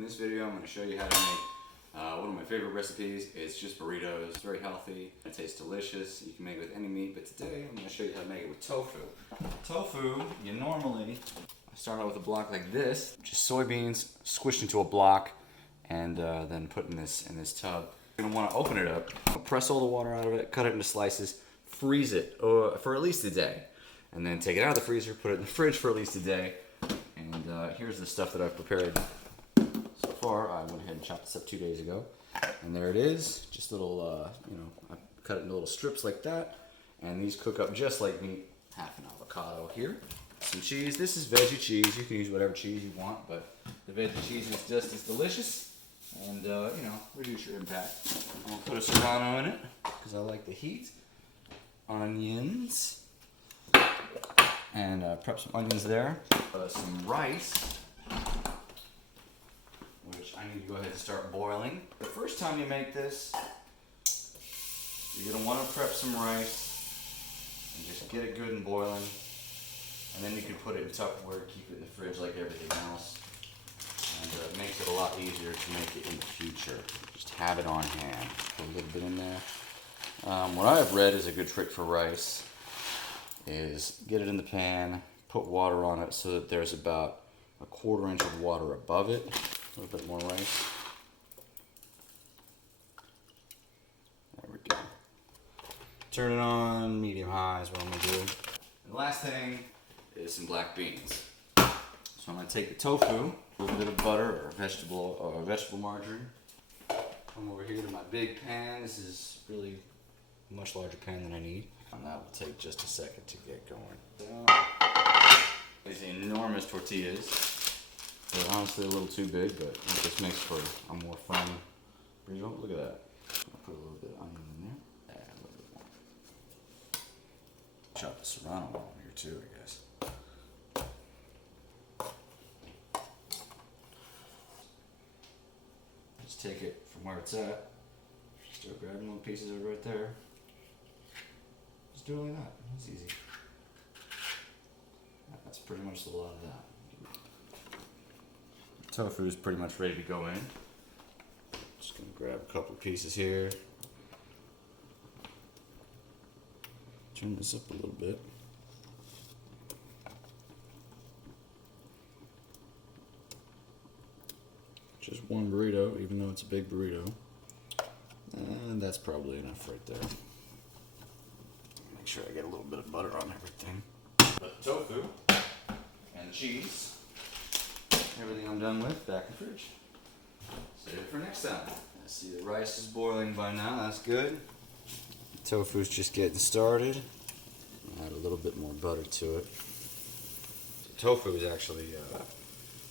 In this video, I'm going to show you how to make one of my favorite recipes. It's just burritos. It's very healthy. It tastes delicious. You can make it with any meat, but today I'm going to show you how to make it with tofu. Tofu, you normally start out with a block like this, just soybeans squished into a block, and then put in this tub. You're going to want to open it up, press all the water out of it, cut it into slices, freeze it for at least a day, and then take it out of the freezer, put it in the fridge for at least a day. And here's the stuff that I've prepared so far. I went ahead and chopped this up 2 days ago, and there it is. Just little, I cut it into little strips like that, and these cook up just like meat. Half an avocado here, some cheese. This is veggie cheese. You can use whatever cheese you want, but the veggie cheese is just as delicious, and reduce your impact. I'm gonna put a Serrano in it because I like the heat. Onions. And prep some onions there. Some rice, which I need to go ahead and start boiling. The first time you make this, you're going to want to prep some rice and just get it good and boiling. And then you can put it in Tupperware, keep it in the fridge like everything else. And it makes it a lot easier to make it in the future. Just have it on hand. Put a little bit in there. What I've read is a good trick for rice is get it in the pan, put water on it so that there's about a 1/4 inch of water above it. A little bit more rice. There we go. Turn it on, medium high is what I'm going to do. And the last thing is some black beans. So I'm going to take the tofu, a little bit of butter or vegetable margarine. Come over here to my big pan. This is really a much larger pan than I need. And that will take just a second to get going. These enormous tortillas. They're honestly a little too big, but it just makes for a more fun burrito. Look at that. I'll put a little bit of onion in there. Yeah, a little bit more. Chop the Serrano on here too, I guess. Just take it from where it's at. Start grabbing little pieces of it right there. Just do it like that. It's easy. That's pretty much the lot of that. Tofu is pretty much ready to go in. Just gonna grab a couple of pieces here. Turn this up a little bit. Just one burrito, even though it's a big burrito. And that's probably enough right there. Make sure I get a little bit of butter on everything. Put the tofu and the cheese, everything I'm done with, back in the fridge. Save it for next time. I see the rice is boiling by now, that's good. The tofu's just getting started. Add a little bit more butter to it. The tofu is actually,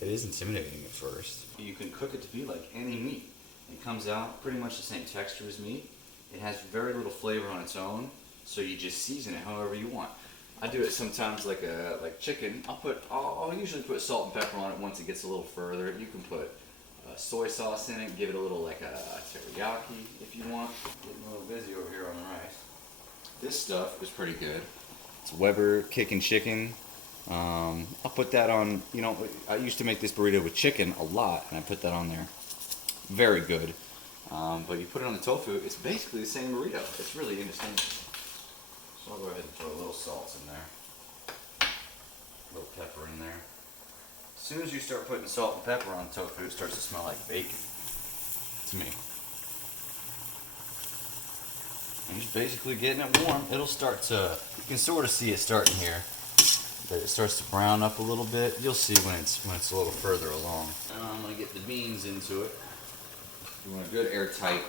it is intimidating at first. You can cook it to be like any meat. It comes out pretty much the same texture as meat. It has very little flavor on its own, so you just season it however you want. I do it sometimes like chicken. I'll usually put salt and pepper on it once it gets a little further. You can put soy sauce in it, give it a little like a teriyaki if you want. Getting a little busy over here on the rice. This stuff is pretty good. It's Weber kicking chicken. I'll put that on, I used to make this burrito with chicken a lot, and I put that on there. Very good. But you put it on the tofu, it's basically the same burrito. It's really indistinguishable. So I'll go ahead and throw a little salt in there. A little pepper in there. As soon as you start putting salt and pepper on tofu, it starts to smell like bacon. To me. And just basically getting it warm. It'll start to, you can sort of see it starting here. That it starts to brown up a little bit. You'll see when it's a little further along. And I'm going to get the beans into it. You want a good airtight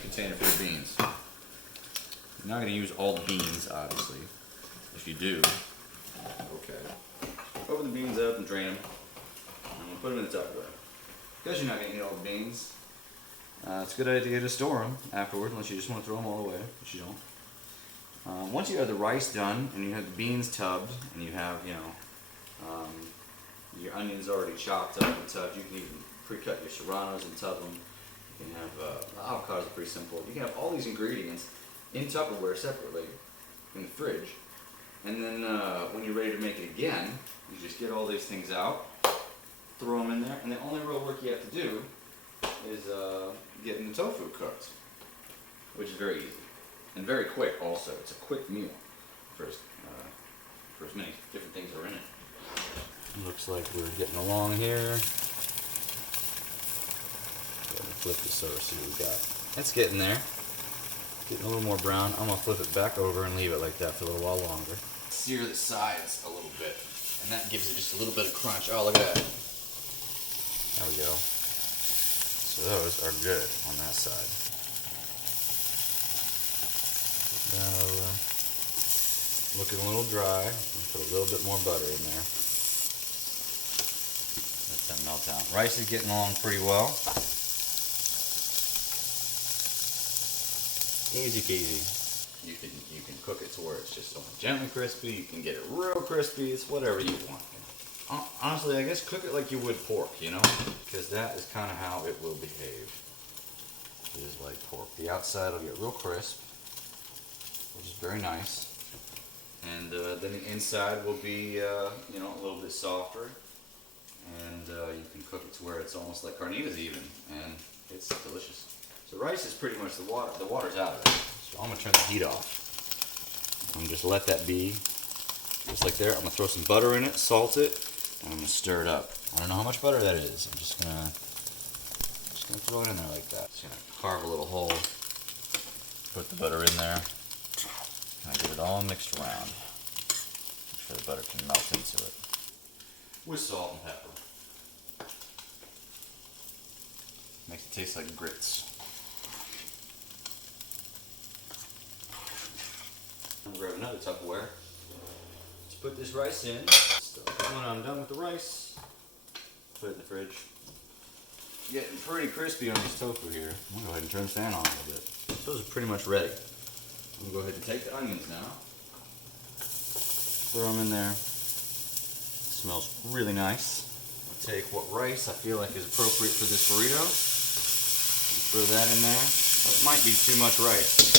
container for your beans. You're not going to use all the beans, obviously. If you do, okay. Open the beans up and drain them. And put them in the Tupperware. Because you're not going to eat all the beans, it's a good idea to store them afterward, unless you just want to throw them all away, which you don't. Once you have the rice done and you have the beans tubbed and you have, your onions already chopped up and tubbed, you can even pre-cut your Serranos and tub them. You can have, avocados are pretty simple. You can have all these ingredients in Tupperware separately in the fridge. And then when you're ready to make it again, you just get all these things out, throw them in there, and the only real work you have to do is getting the tofu cooked, which is very easy and very quick. Also, it's a quick meal for as many different things are in it. Looks like we're getting along here. Flip this over, see what we got. That's getting there. Getting a little more brown. I'm gonna flip it back over and leave it like that for a little while longer. Sear the sides a little bit, and that gives it just a little bit of crunch. Oh, look at that. There we go. So those are good on that side. Now, looking a little dry. Put a little bit more butter in there. Let that melt down. Rice is getting along pretty well. Easy peasy. You can cook it to where it's just only gently crispy. You can get it real crispy. It's whatever you want. Honestly, I guess cook it like you would pork, you know, because that is kind of how it will behave. It is like pork. The outside will get real crisp, which is very nice, and then the inside will be, you know, a little bit softer, and you can cook it to where it's almost like carnitas even, and it's delicious. So rice is pretty much the water's out of it. So I'm gonna turn the heat off. I'm gonna just let that be, just like there. I'm gonna throw some butter in it, salt it, and I'm gonna stir it up. I don't know how much butter that is. I'm just gonna throw it in there like that. Just gonna carve a little hole, put the butter in there, and get it all mixed around. Make sure the butter can melt into it. With salt and pepper. Makes it taste like grits. I'm gonna grab another Tupperware to put this rice in. When I'm done with the rice, put it in the fridge. Getting pretty crispy on this tofu here. I'm gonna go ahead and turn the fan on a little bit. Those are pretty much ready. I'm gonna go ahead and take the onions now. Throw them in there. It smells really nice. I'll take what rice I feel like is appropriate for this burrito. Throw that in there. That might be too much rice.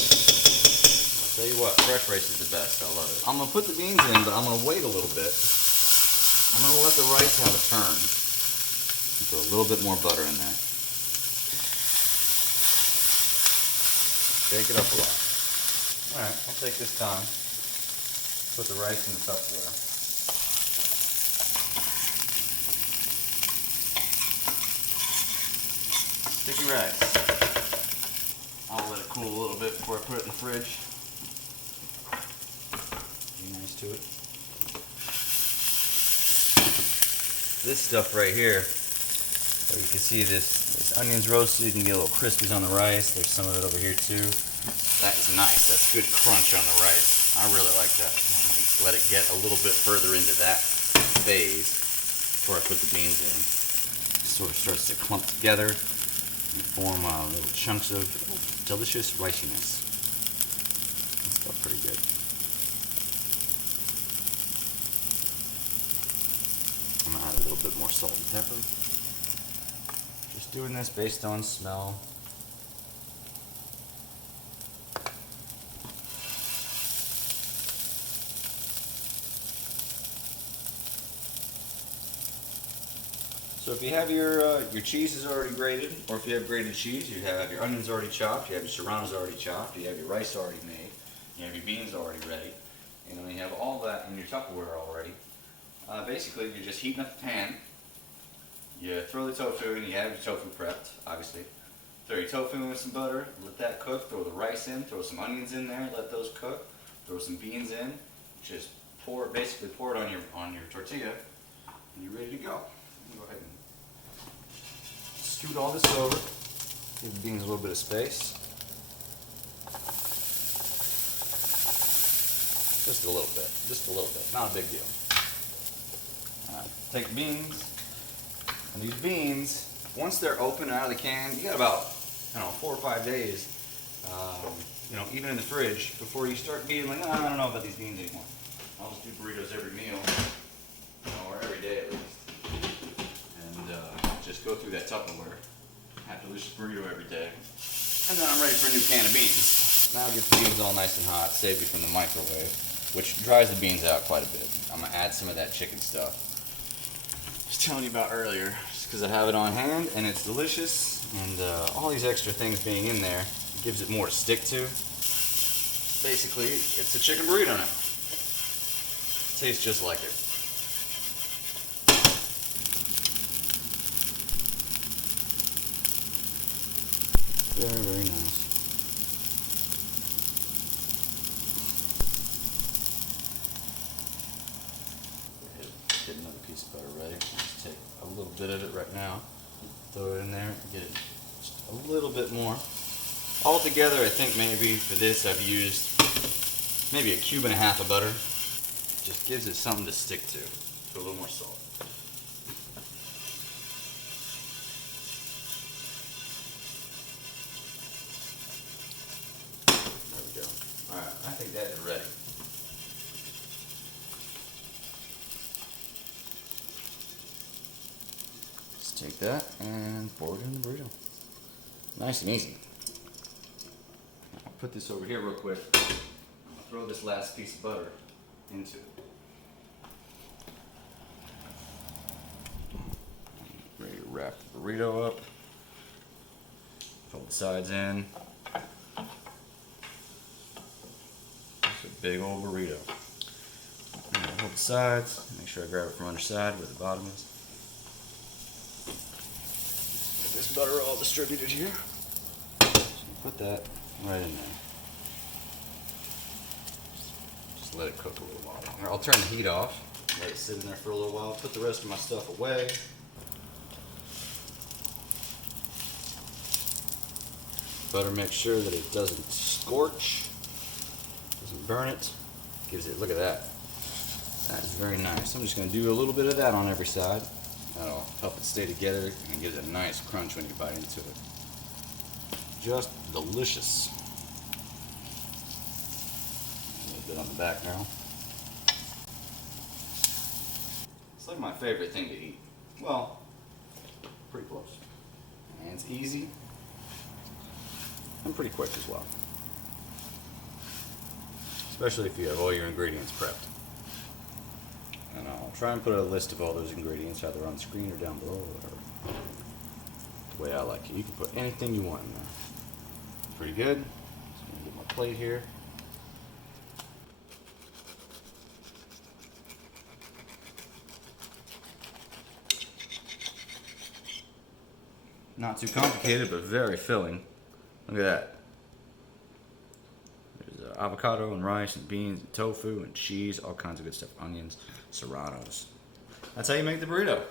Tell you what, fresh rice is the best. I love it. I'm gonna put the beans in, but I'm gonna wait a little bit. I'm gonna let the rice have a turn. Throw a little bit more butter in there. Shake it up a lot. Alright, I'll take this time. Put the rice in the Tupperware. Sticky rice. I'll let it cool a little bit before I put it in the fridge. Be nice to it. This stuff right here, you can see this onions roasted. You can get a little crispies on the rice. There's some of it over here too. That is nice. That's good crunch on the rice. I really like that. I'm gonna let it get a little bit further into that phase before I put the beans in. It sort of starts to clump together and form little chunks of delicious riciness. That's felt pretty good. I'm gonna add a little bit more salt and pepper. Just doing this based on smell. So if you have your cheese is already grated, or if you have grated cheese, you have your onions already chopped, you have your serranos already chopped, you have your rice already made, you have your beans already ready, you know, you have all that in your Tupperware already. Basically, you're just heating up the pan. You throw the tofu in, you have your tofu prepped, obviously. Throw your tofu in with some butter, let that cook, throw the rice in, throw some onions in there, let those cook, throw some beans in, just basically pour it on your tortilla, and you're ready to go. Go ahead and scoot all this over, give the beans a little bit of space. Just a little bit, not a big deal. Take the beans, and these beans, once they're open out of the can, you got about, 4 or 5 days, even in the fridge, before you start being like, oh, I don't know about these beans anymore. I'll just do burritos every meal, or every day at least, and just go through that Tupperware, have delicious burrito every day, and then I'm ready for a new can of beans. Now get the beans all nice and hot, save you from the microwave. which dries the beans out quite a bit. I'm gonna add some of that chicken stuff I was telling you about earlier, just because I have it on hand and it's delicious, and all these extra things being in there gives it more to stick to. Basically, it's a chicken burrito now. Tastes just like it. Very, very nice. Get another piece of butter ready. Just take a little bit of it right now, throw it in there, get it just a little bit more. Altogether, I think maybe for this I've used maybe 1.5 cubes of butter. Just gives it something to stick to. Put a little more salt. There we go. Alright, I think that is ready. Just take that and pour it in the burrito. Nice and easy. I'll put this over here real quick. I'll throw this last piece of butter into it. Ready to wrap the burrito up. Fold the sides in. It's a big old burrito. Hold the sides. Make sure I grab it from underside where the bottom is. Get this butter all distributed here. Put that right in there. Just let it cook a little while. I'll turn the heat off. Let it sit in there for a little while. Put the rest of my stuff away. Butter makes sure that it doesn't scorch, doesn't burn it. Gives it, look at that. That is very nice. I'm just going to do a little bit of that on every side. That'll help it stay together and gives it a nice crunch when you bite into it. Just delicious. A little bit on the back now. It's like my favorite thing to eat. Well, pretty close. And it's easy and pretty quick as well. Especially if you have all your ingredients prepped. And I'll try and put a list of all those ingredients either on the screen or down below, or whatever. The way I like it. You can put anything you want in there. Pretty good. Just gonna get my plate here. Not too complicated, but very filling. Look at that. There's avocado and rice and beans and tofu and cheese, all kinds of good stuff. Onions, serranos. That's how you make the burrito.